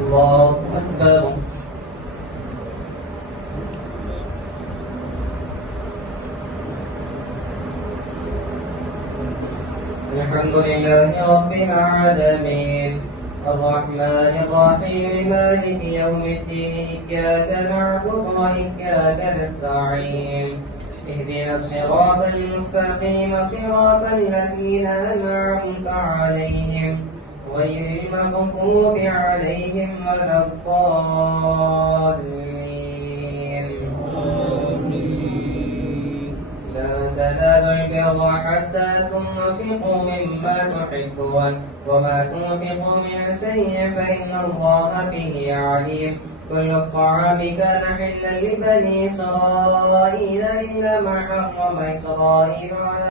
الله أكبر. الحمد لله رب العالمين الرحمن الرحيم مالك يوم الدين إياك نعبد وإياك نستعين اهدنا الصراط المستقيم صراط الذين أنعمت عليهم غير المغضوب عليهم ولا الضالين. لا تنالوا البر حتى تنفقوا مما تحبون وما تنفقوا من شيء فإن الله به عليم. كل الطعام كان حلا لبني إسرائيل إلا ما حرم إسرائيل